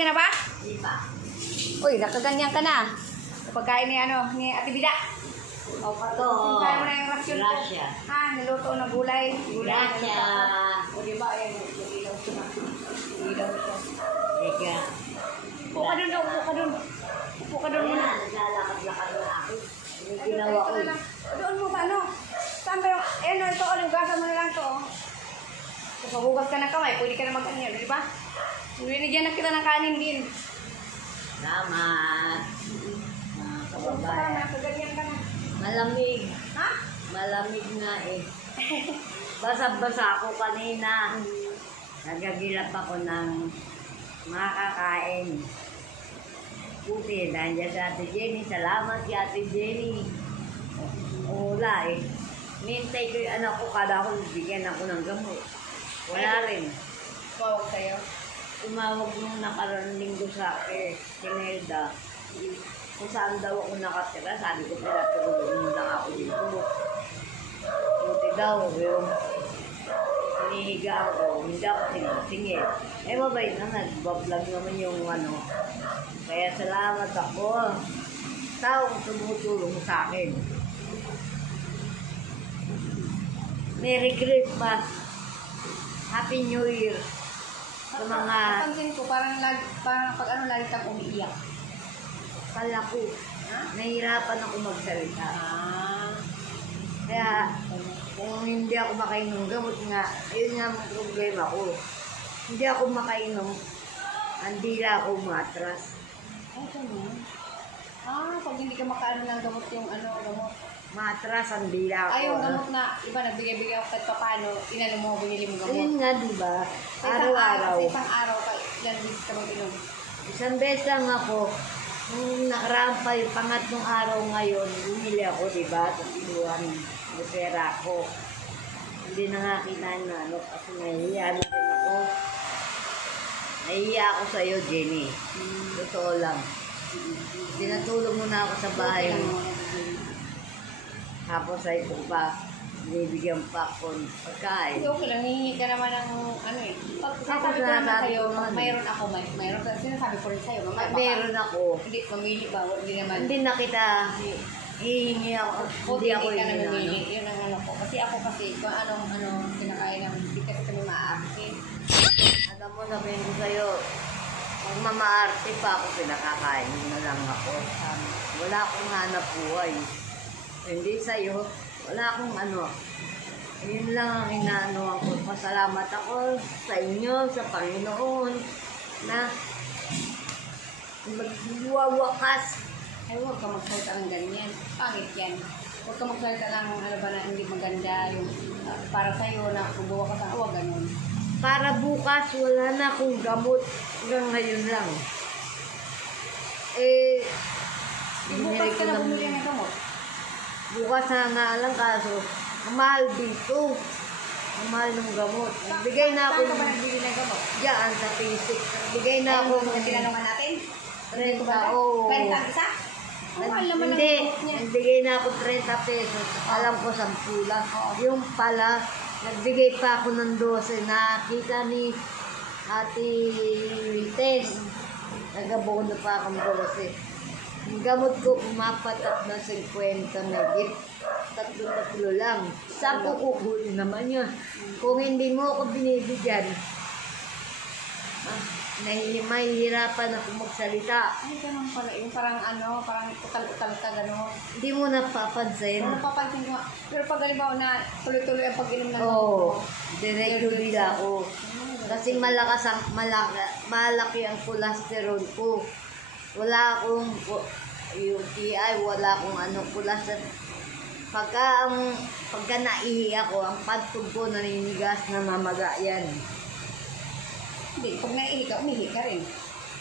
ka na ba? Hindi pa. Uy, nakaganyan ka na. Pagkain ni Ate Bida. O, simbahan mo na yung rasyon ko. Gracia. Ha, niluto na gulay. Gracia. O, diba? Ayan, yung ilaw siya. Ilaw siya. Teka. Upo ka dun daw, upo ka dun. Upo ka dun muna. Naglalakad-lakad na ako. May ginawa ko. Doon mo ba, ano? Saan ba yung, ito, hugasan mo na lang to. Kung magugas ka ng kamay, pwede ka na mag-ano, di ba? Binigyan na kita ng kanin din. Salamat. Mga kababayan. Nakaganyan ka na. Malamig. Ha? Malamig nga eh. Basa-basa ako kanina. Nagagilap ako ng makakain. Buti, nandiyan si Ate Jenny. Salamat si Ate Jenny. Wala eh. Nintay ko yung anak ko, kada ko bigyan ako ng gamot. Wala rin. Tawag sa'yo. Tumawag nung nakarang linggo sa akin, si Nelda. Kung saan daw ako nakatira, sabi ko pinatulog lang ako dito. Buti daw, yung hinihiga ako, hindi ako tingin. Eh, mabait na, nag-vlog naman yung ano. Kaya salamat ako. Taong tumutulong sa akin. Merry Christmas. Happy New Year. Sa mga... Napansin ko, parang pag lagi kang umiiyak. Kala ko, nahihirapan ako magsalita. Kaya, kung hindi ako makainom gamot nga, ayun nga ang problema ko. Hindi ako makainom, hindi lang ako matras. Ay, ganun. Pag hindi ka makaano ng gamot yung gamot. Matras, hindi lang ako. Ay, yung gamot na, iba, nagbigay-bigay ako kahit paano, inano mo, binili mo gamot. Ayun nga, diba? Sa Araw-araw. isang araw, ilan beses ka mag-inom? Isang beses lang ako. Nung nakaraan pa yung pangatlong araw ngayon, bumili ako, diba? Tapos iluhan, may pera ako. Hindi na nga kinain na, kasi nahihiya na rin ako. Nahihiya ako sa'yo, Jenny. Totoo lang. Tinatulog muna ako sa bahay. Tapos ay ito pa, binibigyan pa ako ng pagkain. Okay lang, hihingi ka naman ng Pag sasabi ko naman sa'yo, mayroon ako, mayroon ka. Sinasabi ko rin sa'yo, Meron ako. Hindi, mamili ba? Hindi naman. Hindi na kita hihingi ako. Hindi ako ka na hihingi. mamili. Yun ang ko. Kasi ako kung anong kinakain ng hindi kasi kami maaarte. Alam mo, sabihin ko sa'yo, kung mamaarte pa ako, pinakakain na lang ako. Wala akong hanap buhay. Hindi sa'yo, wala akong yun lang ang inaano ako. Pasalamat ako sa inyo, sa Panginoon, na magwawakas. Ay, huwag ka magsalita ng ganyan. Pangit yan. Huwag ka magsalita ng na hindi maganda. Yung para sa'yo na kubuha ka sa huwag ganun. Para bukas, wala na akong gamot. Hanggang ngayon lang. Bukas ka na bumili ng gamot. Bukas na nga lang kaso, ang mahal dito. Ang mahal ng gamot. Nagbigay na ako. Saan ka ba nagbili ng gamot? Diyan, sa P6. Nagbigay na ako. Tinanungan natin? 30, oo. 30 ang isa? Mahal naman ang Hindi, gamot niya. nagbigay na ako 30 pesos. Alam ko 10 lang. Yung pala, nagbigay pa ako ng 12. Nakita ni Ate Tess. Nagabono pa akong 12. Ang gamot ko, pumapatak na 50 na git. Tatlo lang. Saan ko kukunin naman yun? Kung hindi mo ako binibigyan, mahihirapan ako magsalita. Ay, ganun pala. Yung parang parang utal-utal ka gano'n. Hindi mo napapansin. Napapansin ko. Pero pag halimbawa na tuloy-tuloy ang pag-inom ng Oo, regular ako. Kasi malaki ang cholesterol ko. Wala akong UTI, wala akong cholesterol. Pagka naihi ako, ang pantog ko naninigas na mamaga yan. Hindi, pag naihi ka, umihi ka rin.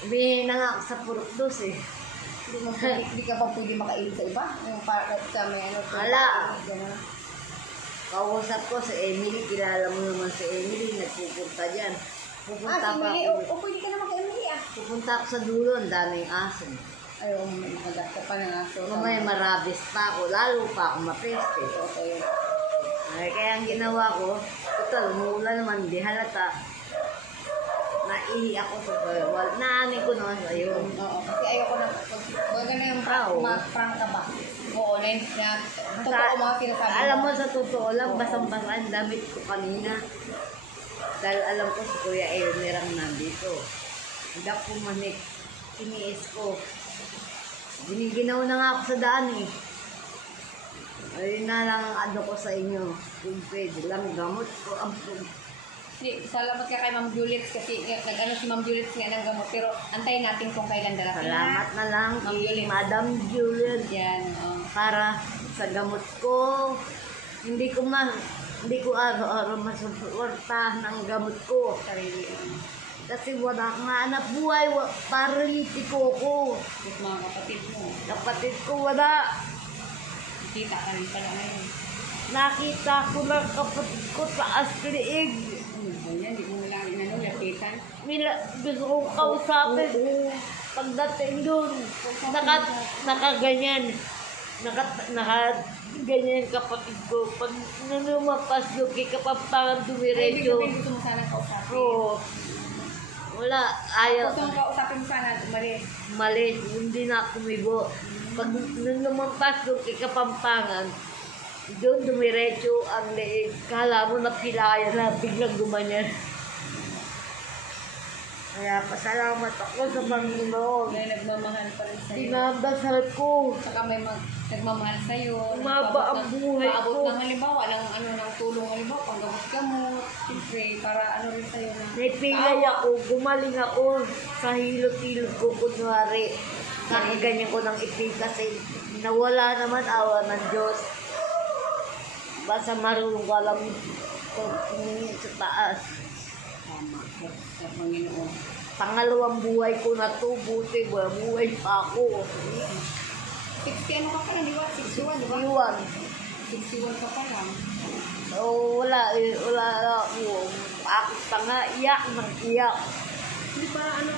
Umihi na nga ako sa purok dos eh. Hindi ka pa pwede makaihi sa iba? Yung para sa may Wala. Kausap ko si Emily, kilala mo naman si Emily, nagpupunta dyan. Pupunta si pa Emily, ako. pwede ka naman kay Emily Pupunta ako sa dulo, ang daming aso. Ayaw, magagat ka pa ng aso. Mamaya marabis pa ako, lalo pa ako mapeste. Okay. Ay, kaya ang ginawa ko, total, umuulan naman, hindi halata. naihi ako sa bawal. Naanin ko naman ayun. Oo, kasi ayoko na, huwag ka na yung prank ka ba? Oo, na totoo mga sinasabi mo. Alam mo, sa totoo lang, basang-basa ang damit ko kanina. Dahil alam ko si Kuya Elmer ang nandito. Hindi ako pumanik. Tiniis ko. Giniginaw na nga ako sa daan eh. Ayun na lang ang ano ko sa inyo. Kung pwede lang, gamot ko ang Hindi, salamat ka kay Ma'am Juliet kasi nag-ano si Ma'am Juliet nga ng gamot. Pero antayin natin kung kailan darating. Salamat na lang Ma'am kay Juliet. Madam Juliet Yan, para sa gamot ko. Hindi ko araw-araw masuportahan ang gamot ko. sarili. Kasi wala kang anak buhay, paralitiko ko. At mga kapatid mo, Kapatid ko wala. kita ka rin pala ngayon. Nakita ko lang kapatid ko sa asliig. Ano ba yan? Hindi mo lang lapitan. Gusto kong kausapin. Pagdating doon, nakaganyan. Nakaganyan kapatid ko. Pag nanumapas yung kay Kapampangan dumiretso. Ay, gusto mo sana kausapin. Oo. Wala, ayaw. Gusto mo kausapin mo sana, umalis. Mali, hindi na ako kumibo. Pag lumampas doon kay Kapampangan, doon dumiretso ang leeg. Kala mo napilaya na, biglang gumanyan. Kaya pasalamat ako sa Panginoon. May nagmamahal pa rin sa'yo. Dinadasal ko. Saka may nagmamahal sa'yo. Umaba ang buhay paabot ko. ng halimbawa, ng tulong halimbawa, panggamot ka mo. Siyempre, para rin sa'yo na. Napilay ako, gumaling ako sa hilot-hilot ko. Kunwari, nakaganyan ko ng ipin kasi nawala naman awa ng Diyos. Basta marunong ka lang tumingin sa taas. Tama. Sa Panginoon. Pangalawang buhay ko na to, buti buhay pa ako. 60 ano ka pa lang, di ba? 61, di ba? Iwan. 61 ka pa lang. So, wala ako. Ako pa nga, iyak ng iyak. Di ba, ano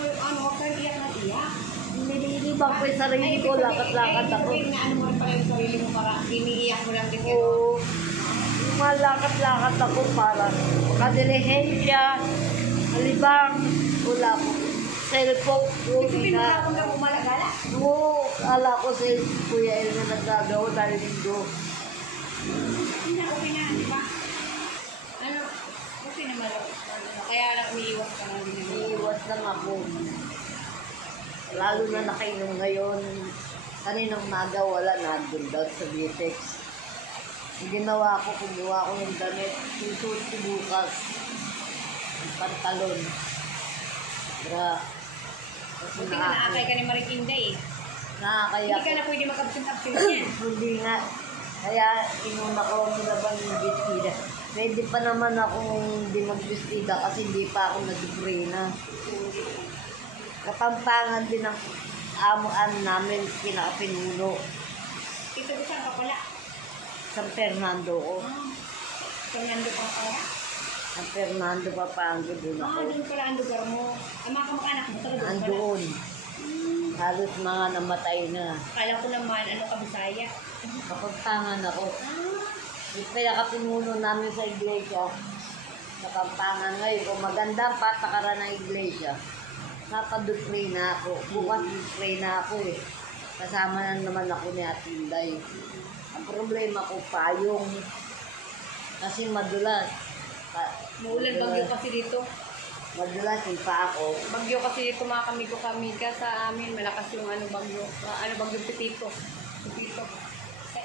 ka iyak na iyak? Nililibang ko yung sarili ko, lakat-lakat ako. Ay, na ano mo rin pala yung sarili mo para iniiyak mo lang din kayo. Oo. Lumalakad-lakad ako para makadilihensya, malibang, wala ko. Cellphone ko, Isipin mo na kung gawin malagala. Oo, kala ko si Kuya El na nagagawa dahil dito. Hindi na, okay na, di ba? Ano, okay naman. Kaya lang umiiwas ka lang din. Iiwas lang ako. Lalo na nakainom ngayon. Kaninang maga wala, nandun daw sa Vitex. Ang ginawa ko, kumuha ko ng damit. Susuot ko bukas. Ang pantalon. Kasi Buti nga naakay ka ni Marikinda eh. nakakaya Hindi ka na pwede mag-absent-absent yan. Hindi nga. Kaya inuna ko ang labang yung bestida. Pwede pa naman akong hindi magbestida kasi hindi pa ako nag-brina. Kapampangan din ang amuan namin pinakapinuno. Ito ko saan ka pala? San Fernando ko. Fernando pang pala? San Fernando Papango doon ako. Doon pala ang lugar mo. Ang mga kamag-anak mo talaga doon pala. Andoon. Halos mga namatay na. Kala ko naman, ano ka, Bisaya. Kapampangan ako. Yung pinakapinuno namin sa iglesia. Kapampangan ngayon. Kung maganda ang patakaran ng iglesia. Napadupray na ako. Bukas dupray na ako eh. Kasama na naman ako ni Atinday. Ang problema ko, payong. Kasi madulas. Maulan bagyo kasi dito. Madulas yung pa ako. Bagyo kasi dito mga kamigo-kamiga sa amin. Malakas yung ano bagyo. Bagyo Pepito. Pepito.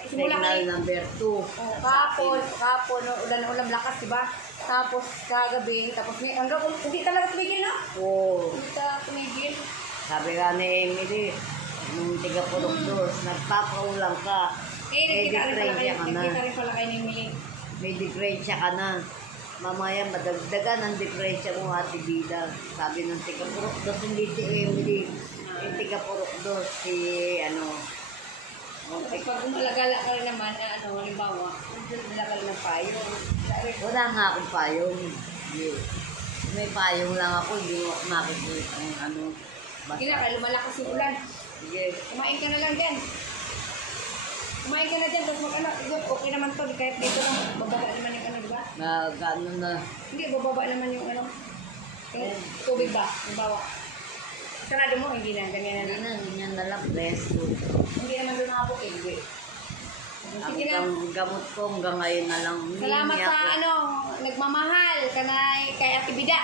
Simula Signal kayo. number 2. Kapon, ulan na ulan, lakas, diba? Tapos kagabi, tapos hanggang hindi talaga tumigil, no? Oo. Hindi talaga tumigil. Sabi nga ni Emily, nung tiga Purok Dos, nagpapaulang ka. May diferensya ka na. Nagkita rin pala kayo ni Emily. May diferensya ka na. Mamaya madagdagan ang diferensya mo ate Bida. Sabi ng tiga Purok Dos, hindi si Emily. Yung tiga Purok Dos, si ano. Tapos pag umalagala ka rin naman, halimbawa, umalagala ng payo. Wala nga akong payong. Hindi. May payong lang ako, hindi mo makikita ang ano. Sige na, kaya lumalakas yung ulan. Sige. Kumain ka na lang dyan. Kumain ka na dyan, tapos okay naman to, kahit dito lang, bababa naman yung ano, di ba? Gano'n na. Hindi, bababa naman yung ano. Yung tubig ba? Yung bawa. Sarado mo, hindi na. Ganyan na. Ganyan na lang, preso. Hindi naman doon nakapok eh. Sige na. Ang gamot ko hanggang ngayon na lang. Salamat Humingi sa ako. nagmamahal kay Ate Bida.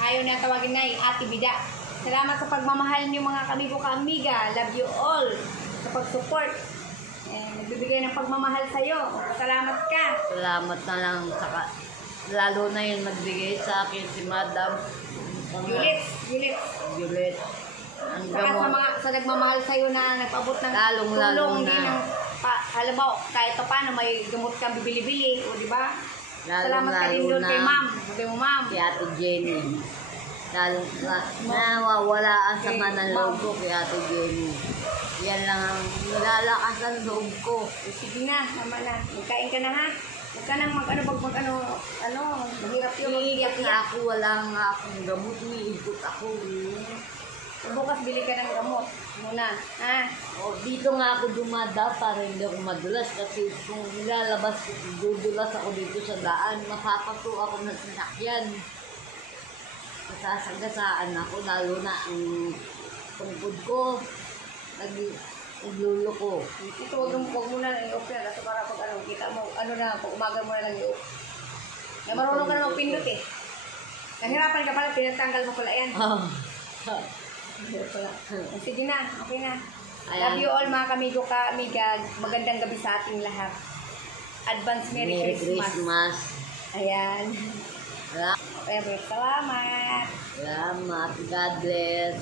Ayaw na tawagin na Ate Bida. Salamat sa pagmamahal niyo mga kamigo ka-amiga. Love you all. Sa pag-support. Nagbibigay ng pagmamahal sa'yo. Salamat ka. Salamat na lang. Lalo na yung nagbigay sa akin si Madam. Juliet. Ang Saka gamot. sa nagmamahal sa'yo na nagpaabot ng Lalong-lalo tulong. na. Hindi ng, alam mo, kahit pa paano may gamot kang bibili-bili. O, di ba? Salamat ka din doon na. kay ma'am. Sabi mo, ma'am. Si Ate Jenny. Lalo na nawawala ang sama ng loob ko kay Ate Jenny. Yan lang ang nilalakas ng loob ko. Sige na, tama na. Magkain ka na ha. Huwag ka nang mahirap yun. Iiyak na ako, wala nga akong gamot. Umiikot ako. Bukas bili ka ng gamot. Muna, ha? O, dito nga ako dumada para hindi ako madulas kasi kung nilalabas ko, dudulas ako dito sa daan, masapato ako ng sasakyan. Masasagasaan ako, lalo na ang tungkod ko. Naglulo ko. Ito, huwag mo na lang i-open kasi para pag kita mo, pag umaga mo na lang i-open. Marunong ka na magpindot eh. Nahirapan ka pala, pinatanggal mo pala yan. Sige na, okay na. Ayan. Love you all mga kamigo ka-amiga. Magandang gabi sa ating lahat. Advance Merry Christmas. Ayan. Salamat. Salamat. Salamat. God bless.